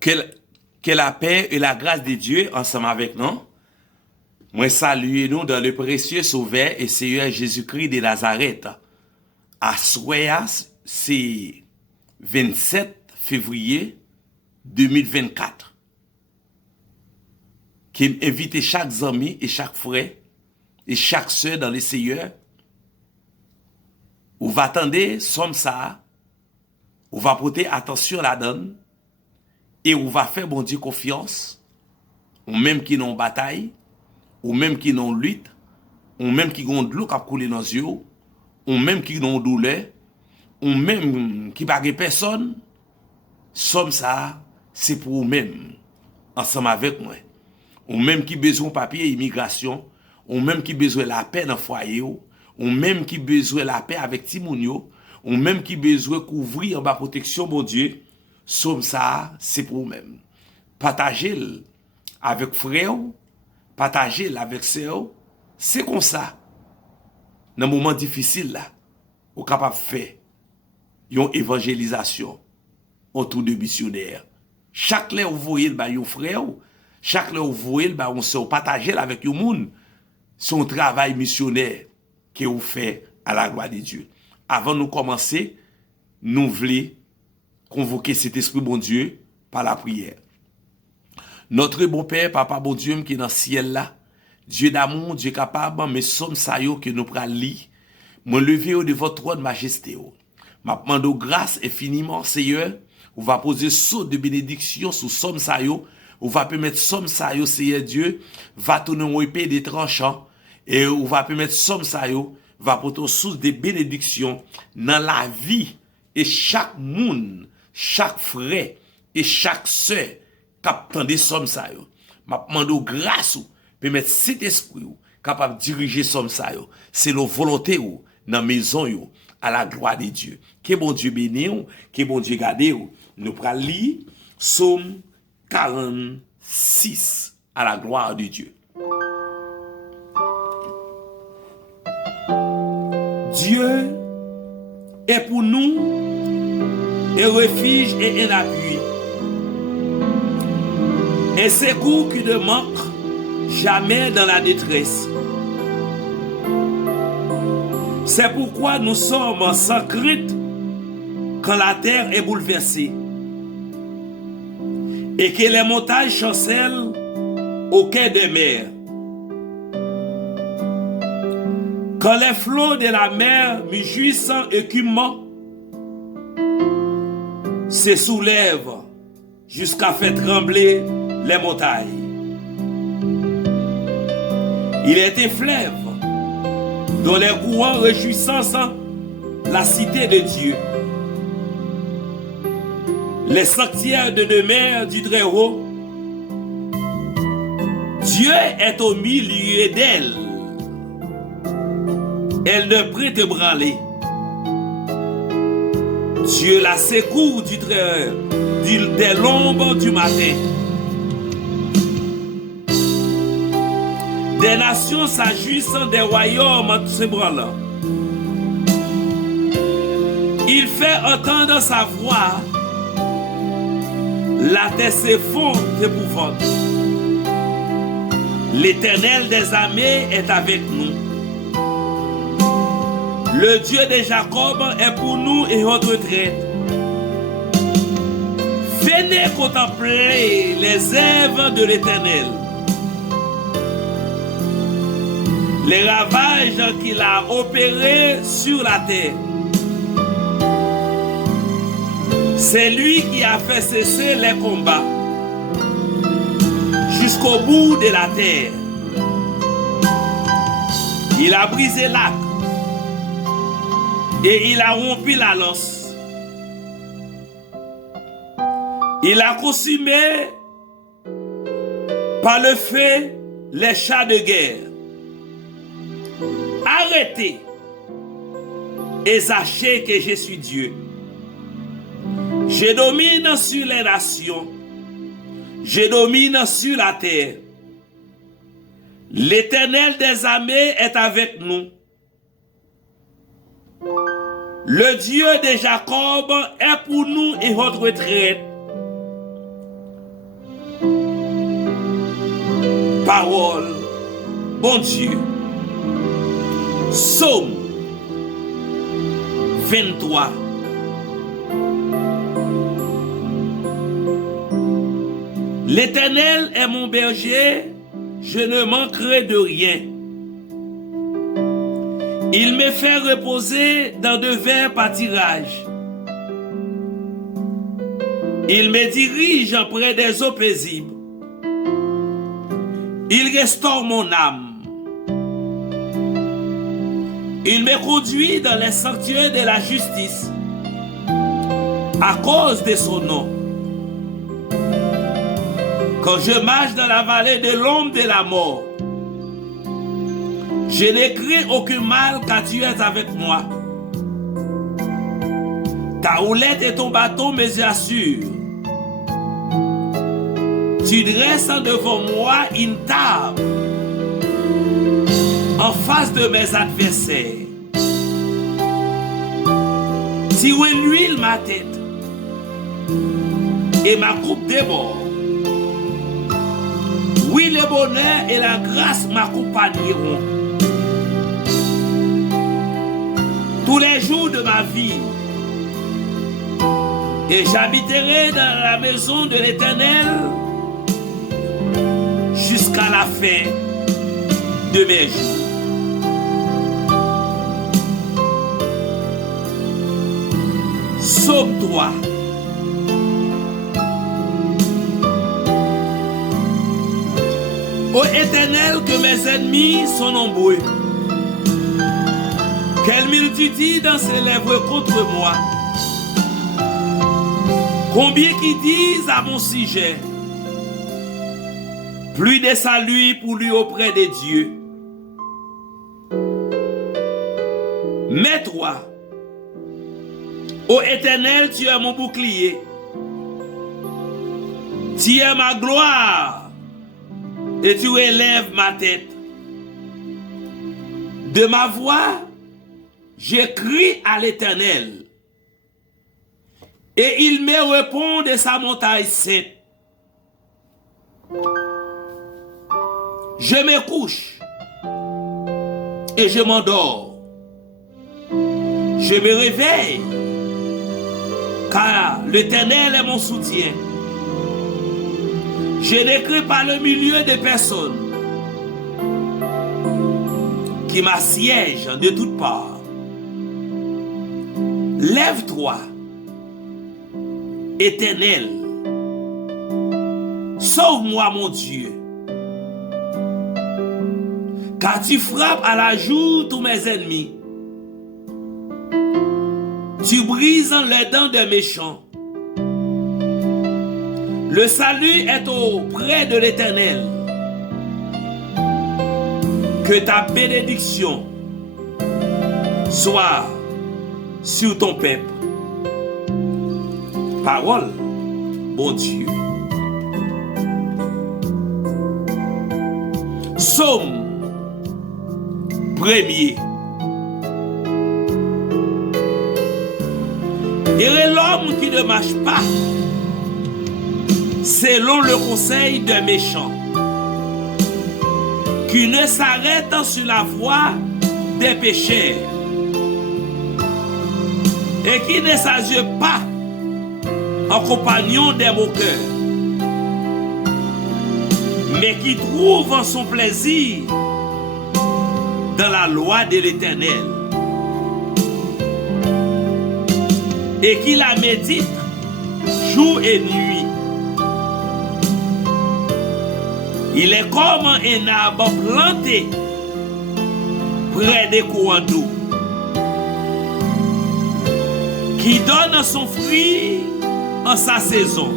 Que la paix et la grâce de Dieu ensemble avec nous. Moi salue nous dans le précieux sauveur et Seigneur Jésus-Christ de Nazareth. À Soyas, c'est 27 février 2024. Qui invite chaque ami et chaque frère et chaque sœur dans le Seigneur. Ou va attendre somme ça, ou va porter attention à la donne, et ou va faire bon Dieu confiance, ou même qui n'ont bataille, ou même qui n'ont lutte, ou même qui ont de l'eau qui a coulé dans les yeux, ou même qui n'ont douleur, ou même qui n'a personne, somme ça, c'est pour vous-même, ensemble avec moi. Ou même qui besoin de papier immigration, ou même qui besoin de la paix dans le foyer, ou même qui besoin de la paix avec Timounio, ou même qui besoin de couvrir en bas protection, mon Dieu, somme ça, c'est pour vous-même. Partagez-le avec frère, partagez-le avec sœur, c'est comme ça. Dans un moment difficile là, vous êtes capable de faire une évangélisation autour de missionnaires. Chaque fois vous voyez un frère, chaque fois vous voyez on se partager avec le monde, son travail missionnaire que vous faites à la gloire de Dieu. Avant de nous commencer, nous voulons convoquer cet esprit bon Dieu par la prière. Notre bon Père, Papa bon Dieu qui est dans le ciel là, Dieu d'amour, Dieu capable, mais sommes ça yo que nous prenons lire, moi lever au de votre trône majesté. M'a demande grâce infiniment Seigneur, on va poser saut de bénédiction sur somme ça yo, on va permettre somme ça yo Seigneur Dieu, va tourner au épée des tranchants et on va permettre somme ça yo, va porter source de bénédiction dans la vie et chaque monde, chaque frère et chaque sœur captant des sommes ça yo. M'a demande grâce ou permettre cet esprit ou capable de diriger somme ça yo. C'est la volonté ou dans maison yo à la gloire de Dieu. Que bon Dieu bénisse ou, que bon Dieu garde ou. Nous prenons lire Psaume 46 à la gloire de Dieu. Dieu est pour nous un refuge et un appui. Un secours qui ne manque jamais dans la détresse. C'est pourquoi nous sommes sans crainte quand la terre est bouleversée et que les montagnes chancellent au quai des mers. Quand les flots de la mer mugissant écumement se soulèvent jusqu'à faire trembler les montagnes. Il est un fleuve dont les courants réjouissent la cité de Dieu. Les sanctuaires de demeure du Très-Haut. Dieu est au milieu d'elle. Elle ne peut te branler. Dieu la secourt des l'ombre du matin. Des nations s'agissent des royaumes s'ébranlant. Il fait entendre sa voix. La terre s'effondre d'épouvante. L'Éternel des armées est avec nous. Le Dieu de Jacob est pour nous et notre retraite. Venez contempler les œuvres de l'Éternel. Les ravages qu'il a opérés sur la terre. C'est lui qui a fait cesser les combats jusqu'au bout de la terre. Il a brisé l'arc et il a rompu la lance. Il a consumé par le feu les chars de guerre. Arrêtez et sachez que je suis Dieu. Je domine sur les nations. Je domine sur la terre. L'Éternel des armées est avec nous. Le Dieu de Jacob est pour nous et notre retraite. Parole, bon Dieu. Psaume 23. L'Éternel est mon berger, je ne manquerai de rien. Il me fait reposer dans de verts pâturages. Il me dirige près des eaux paisibles. Il restaure mon âme. Il me conduit dans les sanctuaires de la justice à cause de son nom. Quand je marche dans la vallée de l'ombre de la mort, je ne crains aucun mal car tu es avec moi. Ta houlette et ton bâton me assurent. Tu dresses devant moi une table en face de mes adversaires. Tu huiles ma tête et ma coupe déborde. Oui, le bonheur et la grâce m'accompagneront tous les jours de ma vie. Et j'habiterai dans la maison de l'Éternel jusqu'à la fin de mes jours. Psaume 3. Ô Éternel, que mes ennemis sont nombreux. Quelle multitude s'élève contre moi. Combien qui disent à mon sujet, plus de salut pour lui auprès de Dieu. Mais toi, ô Éternel, tu es mon bouclier. Tu es ma gloire et tu élèves ma tête. De ma voix, je crie à l'Éternel et il me répond de sa montagne sainte. Je me couche et je m'endors. Je me réveille car l'Éternel est mon soutien. Je ne crains pas le milieu des personnes qui m'assiègent de toutes parts. Lève-toi, Éternel. Sauve-moi, mon Dieu. Car tu frappes à la joue tous mes ennemis. Tu brises les dents des méchants. Le salut est auprès de l'Éternel. Que ta bénédiction soit sur ton peuple. Parole, bon Dieu. Psaume 1er. Et l'homme qui ne marche pas selon le conseil d'un méchant, qui ne s'arrête sur la voie des pécheurs et qui ne s'assied pas en compagnon des moqueurs, mais qui trouve son plaisir dans la loi de l'Éternel et qui la médite jour et nuit. Il est comme un arbre planté près des courants d'eau qui donne son fruit en sa saison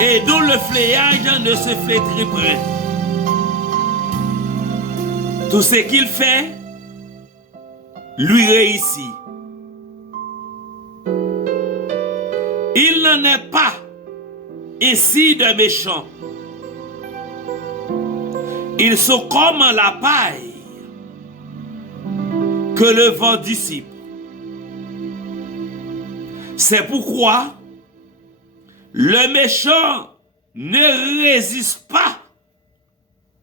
et dont le feuillage ne se flétrit point. Tout ce qu'il fait lui réussit. Il n'en est pas ainsi de méchant. Ils sont comme la paille que le vent dissipe. C'est pourquoi le méchant ne résiste pas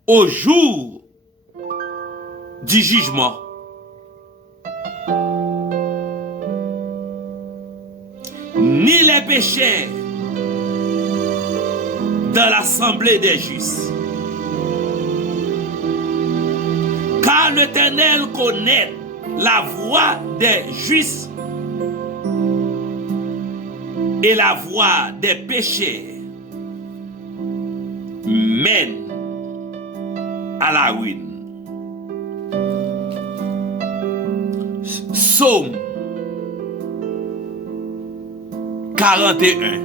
au jour du jugement. Ni les pécheurs dans l'assemblée des justes. Car l'Éternel connaît la voie des justes et la voie des pécheurs mène à la ruine. Psaume 41.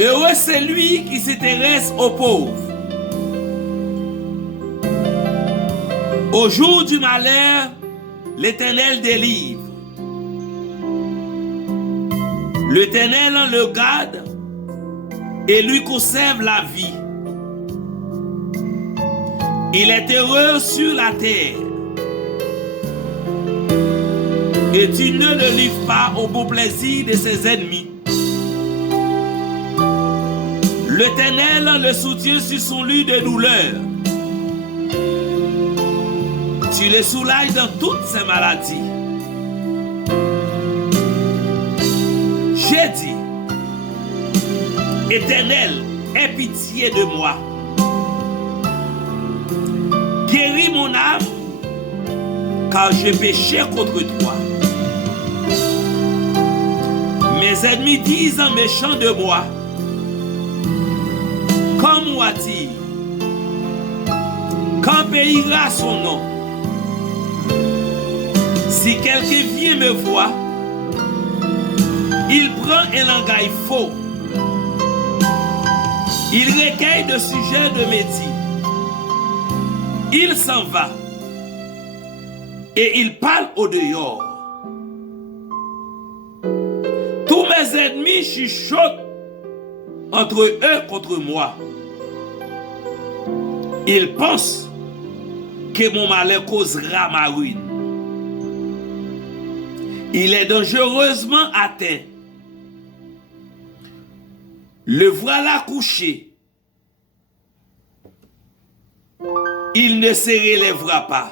Heureux c'est lui qui s'intéresse aux pauvres. Au jour du malheur, l'Éternel délivre. L'Éternel le garde et lui conserve la vie. Il est heureux sur la terre. Et tu ne le livres pas au beau plaisir de ses ennemis. L'Éternel le soutient sur son lit de douleur. Tu le soulages dans toutes ses maladies. J'ai dit, Éternel, aie pitié de moi. Guéris mon âme, car j'ai péché contre toi. Mes ennemis disent en méchant de moi, quand moi-t-il, quand payera son nom? Si quelqu'un vient me voir, il prend un langage faux. Il recueille de sujets de métier. Il s'en va et il parle au dehors. Tous mes ennemis chuchotent entre eux contre moi. Ils pensent que mon malheur causera ma ruine. Il est dangereusement atteint. Le voilà couché. Il ne se relèvera pas.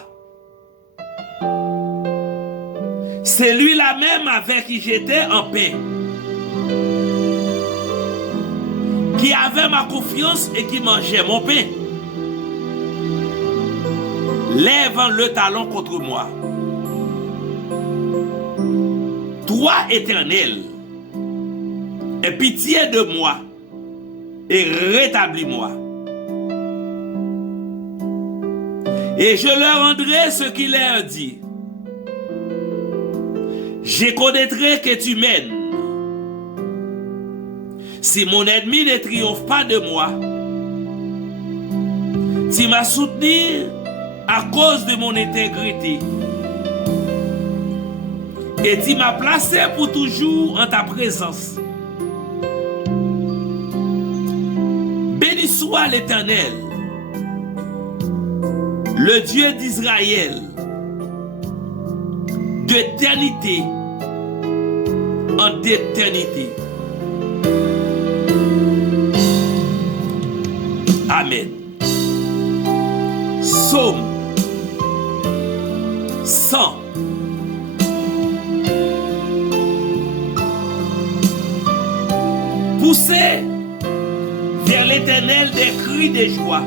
C'est lui-là même avec qui j'étais en paix, qui avait ma confiance et qui mangeait mon pain. Lève le talon contre moi. Toi, Éternel, aie pitié de moi et rétablis-moi. Et je leur rendrai ce qu'il leur dit. Je connaîtrai que tu m'aimes. Si mon ennemi ne triomphe pas de moi, tu m'as soutenu à cause de mon intégrité. Et tu m'as placé pour toujours en ta présence. Béni soit l'Éternel, le Dieu d'Israël, d'éternité en éternité. Amen. Psaume 100. Poussez vers l'Éternel des cris de joie.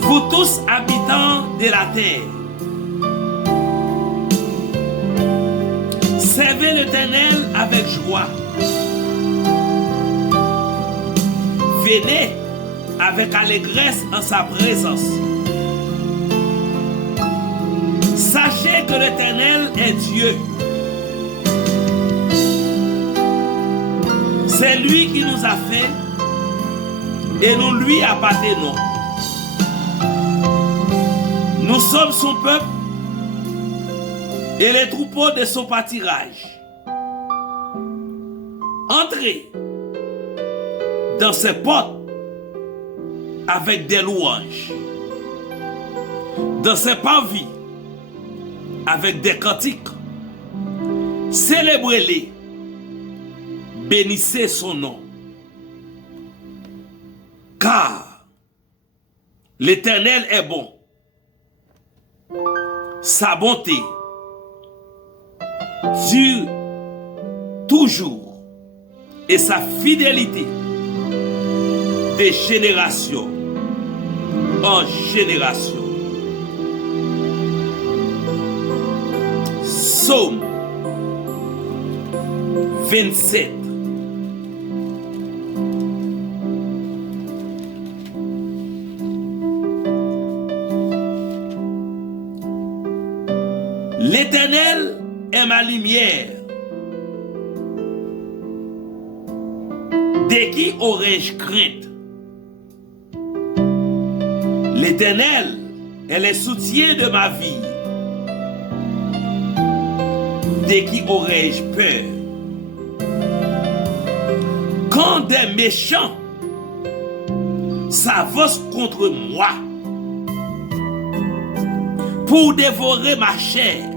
Vous tous habitants de la terre, servez l'Éternel avec joie. Venez avec allégresse en sa présence. Sachez que l'Éternel est Dieu. C'est lui qui nous a fait et nous lui appartenons. Nous sommes son peuple et les troupeaux de son pâturage. Entrez dans ses portes avec des louanges, dans ses parvis avec des cantiques. Célébrez-les. Bénissez son nom. Car l'Éternel est bon. Sa bonté dure toujours et sa fidélité de génération en génération. Psaume 27. L'Éternel est ma lumière. De qui aurais-je crainte? L'Éternel est le soutien de ma vie. De qui aurais-je peur? Quand des méchants s'avancent contre moi pour dévorer ma chair,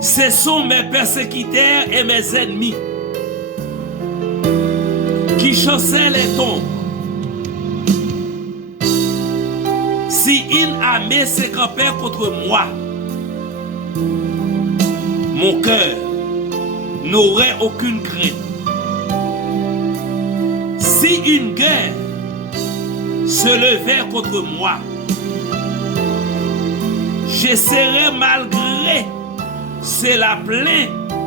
ce sont mes persécuteurs et mes ennemis qui chancellent et tombent. Si une armée se campait contre moi, mon cœur n'aurait aucune crainte. Si une guerre se levait contre moi, je serais malgré cela plein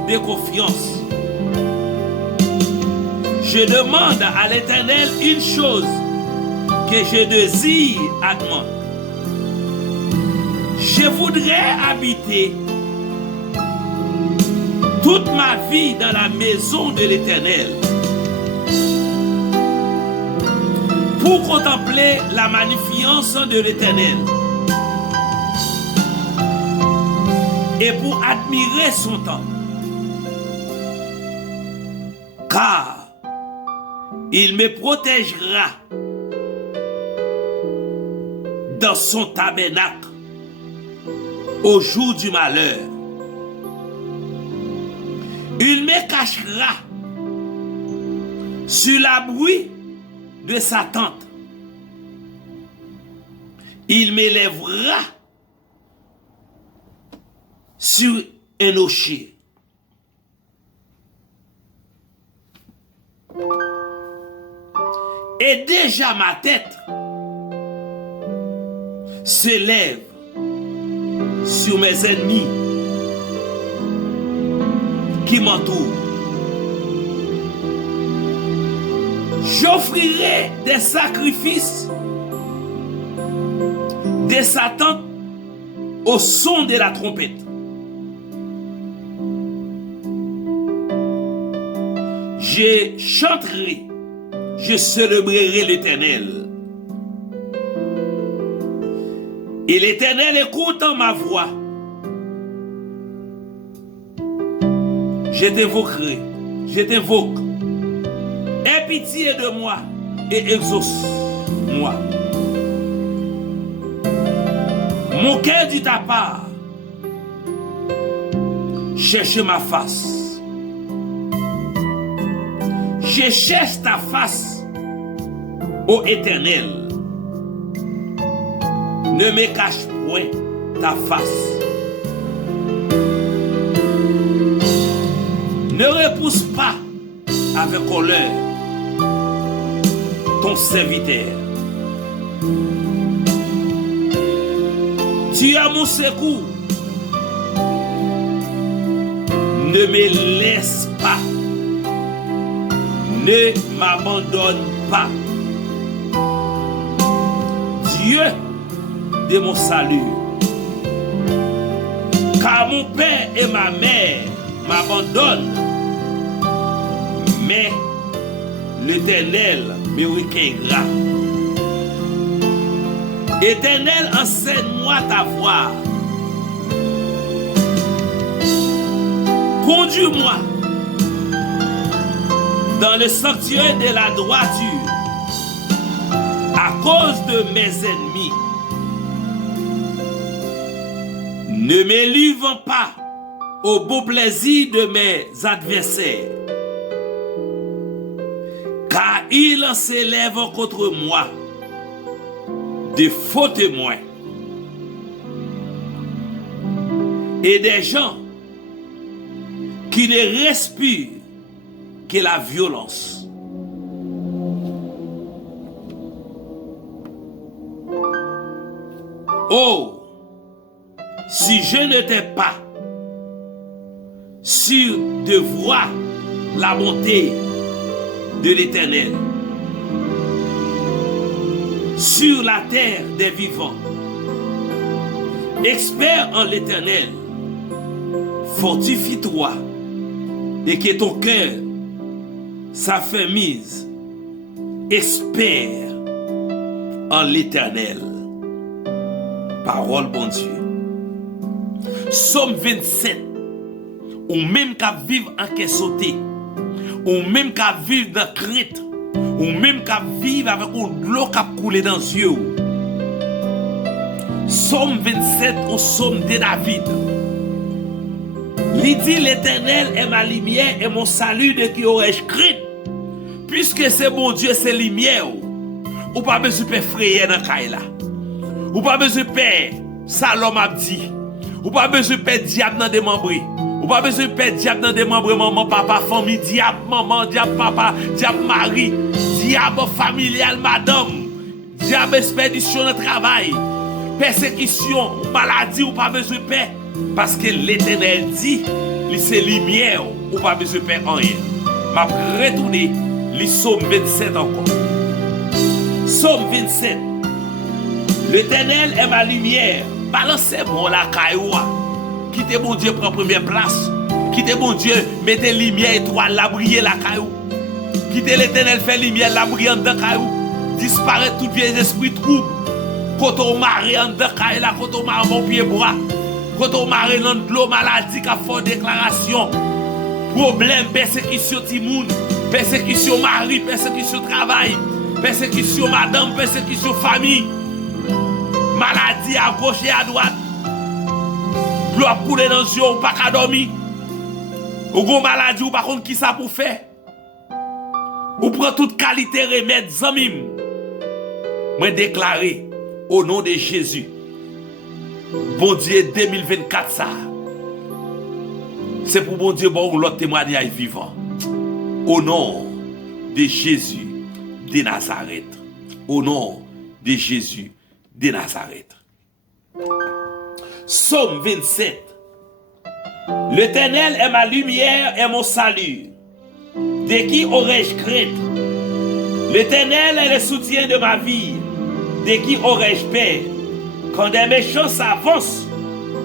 de confiance. Je demande à l'Éternel une chose que je désire admettre. Je voudrais habiter toute ma vie dans la maison de l'Éternel pour contempler la magnificence de l'Éternel et pour admirer son temps. Car il me protégera dans son tabernacle au jour du malheur. Il me cachera sur l'abri de sa tente. Il m'élèvera sur un rocher. Et déjà ma tête se lève sur mes ennemis qui m'entourent. J'offrirai des sacrifices de Satan au son de la trompette. Je chanterai, je célébrerai l'Éternel. Et l'Éternel écoutant ma voix, je t'invoquerai, je t'invoque. Aie pitié de moi et exauce-moi. Mon cœur dit ta part, cherche ma face. Je cherche ta face, ô Éternel. Ne me cache point ta face. Ne repousse pas avec colère ton serviteur. Tu as mon secours. Ne me laisse pas. Ne m'abandonne pas. Dieu de mon salut. Car mon père et ma mère m'abandonnent. Mais l'Éternel me recueillera. Éternel, enseigne-moi ta voie. Conduis-moi dans le sanctuaire de la droiture à cause de mes ennemis. Ne m'éluve pas au beau plaisir de mes adversaires, car ils s'élèvent contre moi de faux témoins et des gens qui ne respirent que la violence. Oh, si je n'étais pas sûr de voir la bonté de l'Éternel sur la terre des vivants, expert en l'Éternel, fortifie-toi et que ton cœur s'affermisse, espère en l'Éternel. Parole bon Dieu. Somme 27. Ou même qu'à vivre en quesauté, ou même qu'à vivre dans crainte, ou même qu'à vivre avec l'eau qui a coulé dans les yeux. Somme 27 au somme de David. Il dit l'Éternel est ma lumière et mon salut de qui aurais-je crainte. Puisque c'est mon Dieu, c'est lumière. Ou pas besoin de frayer dans Kaila. Ou pas besoin de paix, Salom a dit. Ou pas besoin de paix, diable dans des membres. Ou pas besoin de paix, diable dans des membres, maman, papa, famille, diable, maman, diable, papa, diable, mari, diable familial, madame, diable, expédition de travail, persécution, maladie, ou pas besoin de paix. Parce que l'Éternel dit, c'est lumière, ou pas besoin de paix en rien. M'a retourné, les Psaume 27 encore. Psaume 27. L'Éternel est ma lumière. Balancez-moi la cailloua. Quittez mon Dieu prend première place. Quittez mon Dieu, mettez lumière étoile, la briller la caillou. Quittez l'Éternel, fait lumière, la brillante de caillou. Disparaît tout vieux esprit trouble. Quand on marie en de caillou, là, quand on marie mon pied bras. Quand on marie dans de l'eau maladie, qui a fait déclaration. Problème, persécution timoun, persécution mari, persécution travail, persécution madame, persécution famille. Maladie à gauche et à droite. L'eau a coulé dans les yeux, ou pas qu'à dormir. Ou gon maladie, ou pas contre qui ça pour faire. Ou prend toute qualité remède, zamim. Moi déclaré au nom de Jésus. Bon Dieu 2024 ça. C'est pour bon Dieu bon l'autre témoignage vivant. Au nom de Jésus de Nazareth. Au nom de Jésus de Nazareth. Psaume 27. L'Éternel est ma lumière et mon salut. De qui aurais-je crainte? L'Éternel est le soutien de ma vie. De qui aurais-je peur? Quand des méchants s'avancent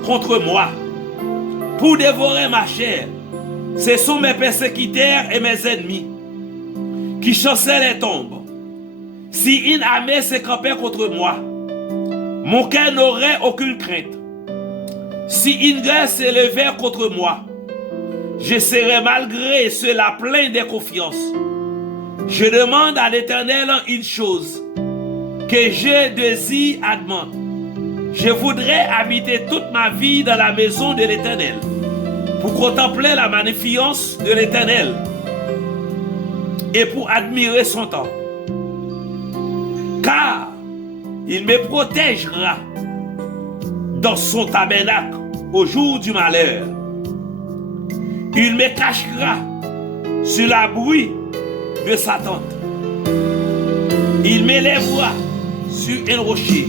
contre moi pour dévorer ma chair, ce sont mes persécuteurs et mes ennemis qui chancellent les tombes. Si une armée se campait contre moi, mon cœur n'aurait aucune crainte. Si une guerre s'élevait contre moi, je serais malgré cela plein de confiance. Je demande à l'Éternel une chose que je désire admettre. Je voudrais habiter toute ma vie dans la maison de l'Éternel pour contempler la magnificence de l'Éternel et pour admirer son temple. Car il me protégera dans son tabernacle au jour du malheur. Il me cachera sur la bruit de sa tente. Il m'élèvera sur un rocher.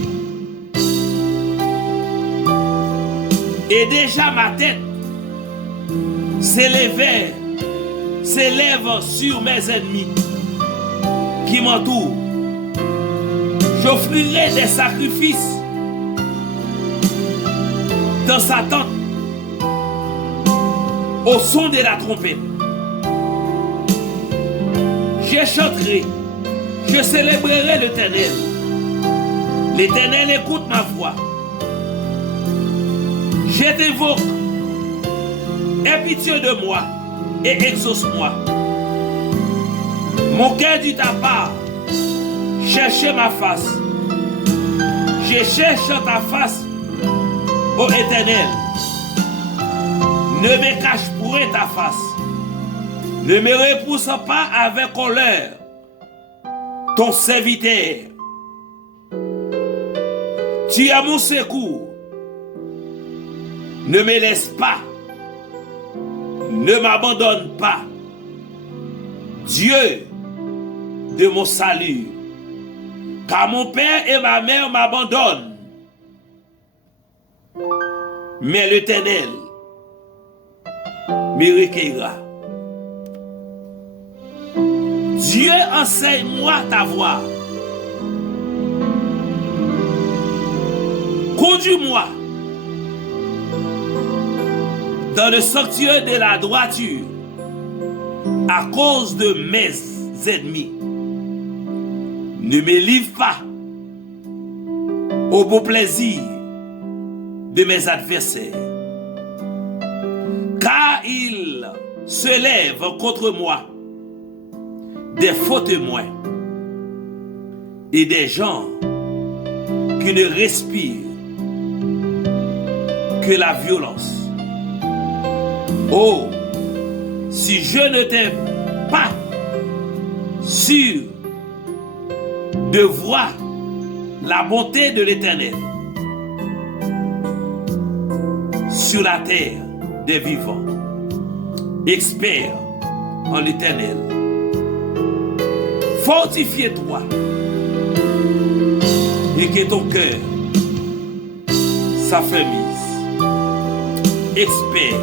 Et déjà ma tête s'élève sur mes ennemis qui m'entourent. J'offrirai des sacrifices dans sa tente au son de la trompette. Je chanterai, je célébrerai l'Éternel. L'Éternel écoute ma voix. Je t'évoque, aie pitié de moi et exauce-moi. Mon cœur dit ta part, cherchez ma face. Je cherche ta face, ô Éternel. Ne me cache point ta face. Ne me repousse pas avec colère ton serviteur. Tu es mon secours. Ne me laisse pas. Ne m'abandonne pas. Dieu de mon salut. Car mon père et ma mère m'abandonnent. Mais l'Éternel me recueillera. Dieu, enseigne-moi ta voie. Conduis-moi dans le sanctuaire de la droiture à cause de mes ennemis. Ne me livre pas au beau plaisir de mes adversaires, car ils se lèvent contre moi des faux témoins et des gens qui ne respirent que la violence. Oh, si je n'étais pas sûr de voir la bonté de l'Éternel sur la terre des vivants, expert en l'Éternel, fortifie-toi et que ton cœur s'affermisse, expert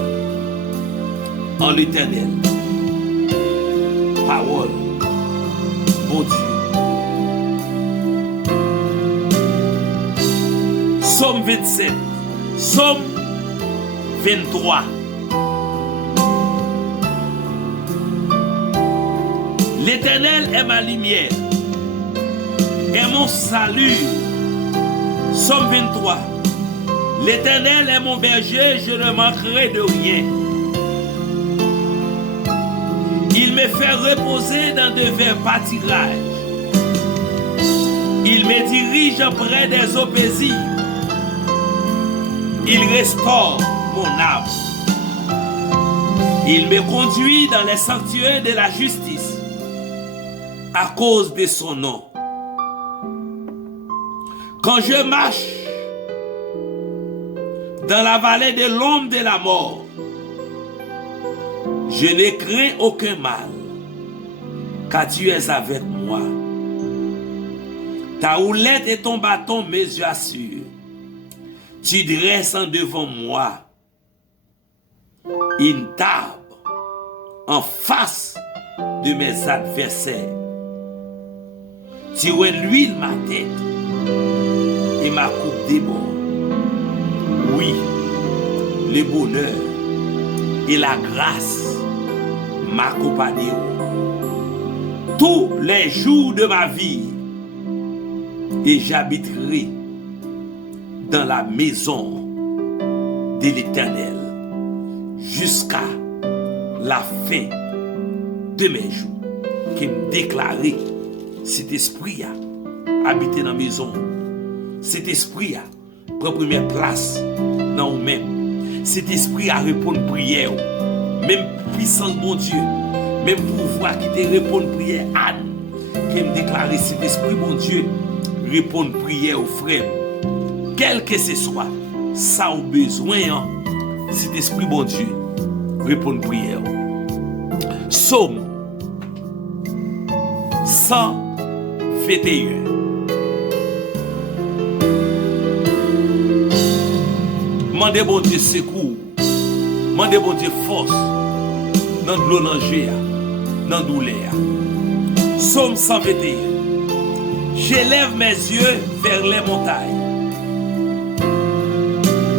en l'Éternel. Parole, bon Dieu. Psaume 27, Psaume 23. L'Éternel est ma lumière et mon salut. Psaume 23. L'Éternel est mon berger, je ne manquerai de rien. Il me fait reposer dans de verts pâturages. Il me dirige près des eaux paisibles. Il restaure mon âme. Il me conduit dans les sanctuaires de la justice à cause de son nom. Quand je marche dans la vallée de l'ombre de la mort, je ne crains aucun mal, car tu es avec moi. Ta houlette et ton bâton me assurent. Tu dresses en devant moi une table en face de mes adversaires. Tu reluis ma tête et ma coupe déborde. Oui, le bonheur et la grâce m'accompagneront tous les jours de ma vie et j'habiterai dans la maison de l'Éternel jusqu'à la fin de mes jours. Qui me déclarer cet esprit a habité dans la maison. Cet esprit a pris première place dans nous-mêmes. Cet esprit a répondu prière. Même puissance bon Dieu, même pouvoir qui te répond prière, Anne, qui me déclarer cet esprit bon Dieu, répondre prière aux frères. Quel que ce soit, ça au besoin, hein? Cet esprit bon Dieu, répondre prière. Psaume 121. Mandez bon Dieu secours. Mandez bon Dieu force. Dans de l'eau dans la douleur. Psaume 121. J'élève mes yeux vers les montagnes.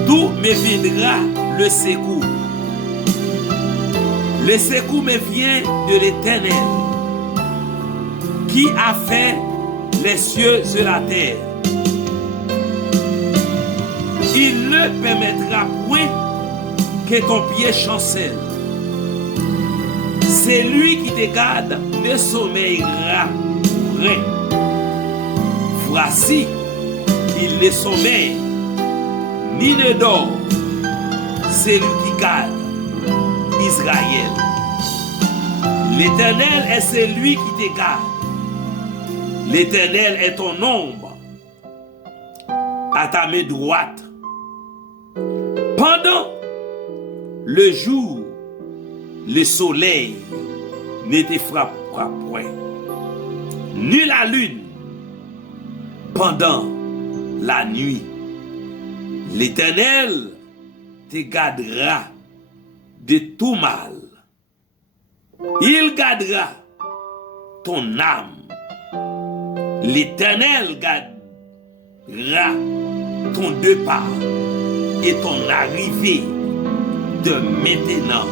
D'où me viendra le secours? Le secours me vient de l'Éternel, qui a fait les cieux et la terre. Il ne permettra point que ton pied chancelle. C'est lui qui te garde ne sommeillera rien. Voici, il ne sommeille ni ne dort. C'est lui qui garde Israël. L'Éternel est celui qui te garde. L'Éternel est ton ombre à ta main droite. Pendant le jour, le soleil ne te frappera point, ni la lune pendant la nuit. L'Éternel te gardera de tout mal. Il gardera ton âme. L'Éternel gardera ton départ et ton arrivée de maintenant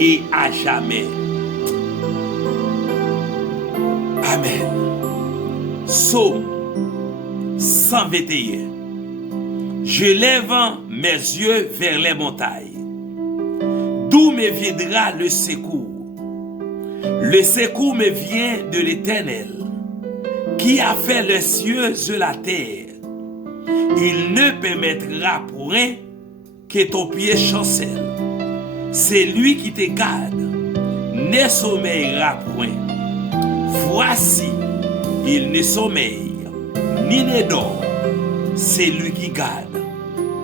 et à jamais. Amen. Psaume 121. Je lève mes yeux vers les montagnes. D'où me viendra le secours? Le secours me vient de l'Éternel, qui a fait les cieux et la terre. Il ne permettra point que ton pied chancelle. C'est lui qui te garde, ne sommeillera point. Voici, il ne sommeille, ni ne dort. C'est lui qui garde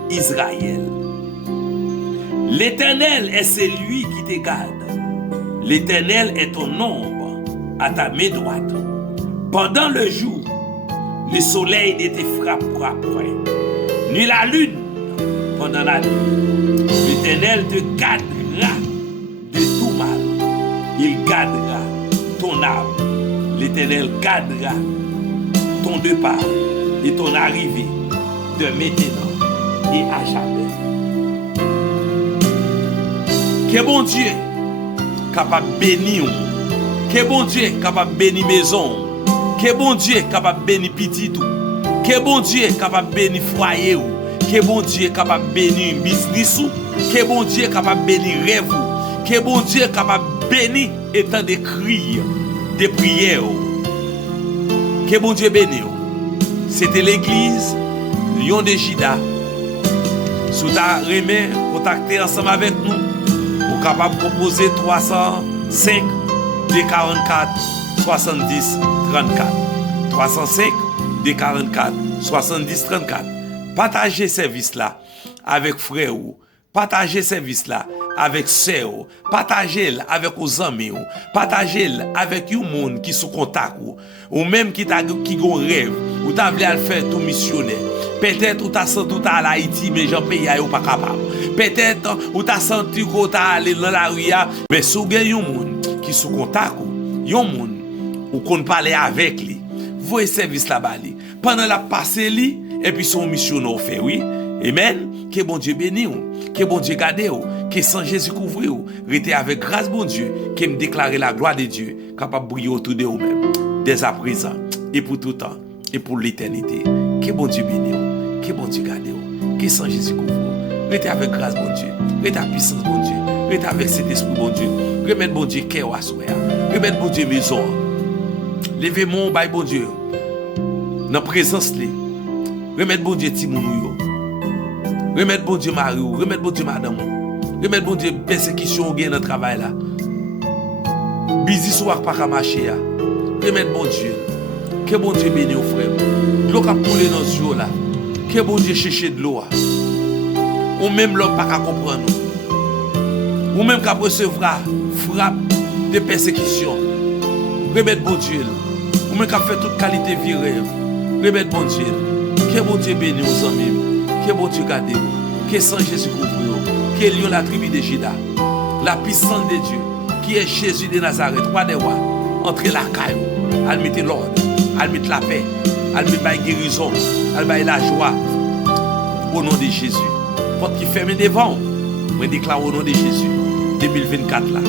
Israël. L'Éternel est celui qui te garde. L'Éternel est ton ombre à ta main droite. Pendant le jour, le soleil ne te frappera point, ni la lune pendant la nuit. L'Éternel te gardera de tout mal. Il gardera ton âme. L'Éternel gardera ton départ et ton arrivée de maintenant et à jamais. Que bon Dieu capable de bénir, que bon Dieu capable de bénir maison, que bon Dieu capable de bénir petit tout, que bon Dieu capable de bénir foyer, que bon Dieu capable de bénir business, que bon Dieu capable de bénir rêve, que bon Dieu capable de bénir étant de cris, de prières, que bon Dieu bénisse. C'était l'église Lion de Juda. Si vous avez contacter ensemble avec nous, vous êtes capable de proposer 305 D44 70 34. 305 D44 70 34. Partagez ce service là avec frère ou. Partagez ce service là avec sœur, partagez-le avec vos amis, partagez-le avec un monde qui sous contact ou même qui ont rêve, ou t'a voulu faire tout missionnaire. Peut-être ou t'as senti à l'Haïti mais j'en pays pas capable. Peut-être ou t'as senti que t'as allé dans la rue mais si vous avez un monde qui sous contact un monde ou qu'on parler avec lui. Voyez service là-bas pendant la passé lui et puis son missionnaire fait oui. Amen. Que bon Dieu bénisse, que bon Dieu garde, que sans Jésus couvre, restez avec grâce bon Dieu, que me déclarer la gloire de Dieu, capable de briller autour de vous-même, dès à présent, et pour tout temps, et pour l'éternité. Que bon Dieu bénisse, que bon Dieu garde, que sans Jésus couvre, restez avec grâce bon Dieu, restez avec puissance bon Dieu, restez avec cet esprit bon Dieu, remettez bon Dieu cœur à soi, remettez bon Dieu maison, levez mon bail bon Dieu, dans la présence, remettez bon Dieu Timounou. Remettre bon Dieu mari, remettre bon Dieu madame, remettre bon Dieu persécution dans le travail là. Busy soir pas qu'à marcher là. Remettre bon Dieu. Que bon Dieu bénisse frère. L'eau qui a coulé dans ce jour là. Que bon Dieu cherche de l'eau. Ou même l'homme pas qu'à comprendre. Ou même qu'à recevoir frappe de persécution. Remettre bon Dieu. Ou même qu'à faire toute qualité vie rêve. Remettre bon Dieu. Que bon Dieu bénisse aux amis. Que bon Dieu garde, que sans Jésus couvre, que lion la tribu de Juda, la puissance de Dieu, qui est Jésus de Nazareth, roi des rois, entre la caille, elle mette l'ordre, elle mette la paix, elle mette la guérison, elle mette la joie, au nom de Jésus. Porte qui ferme devant, je déclare au nom de Jésus, 2024 là,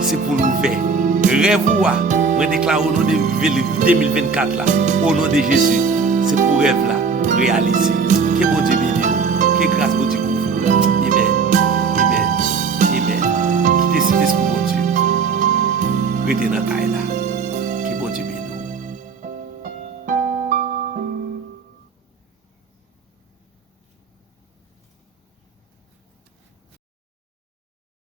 c'est pour l'ouvert. Rêve je déclare au nom de 2024 là, au nom de Jésus, c'est pour rêve là, réaliser. Que bon Dieu bénisse, que grâce bon Dieu couvre. Amen, amen, amen. Quittez cet esprit bon Dieu. Restez dans la caille là.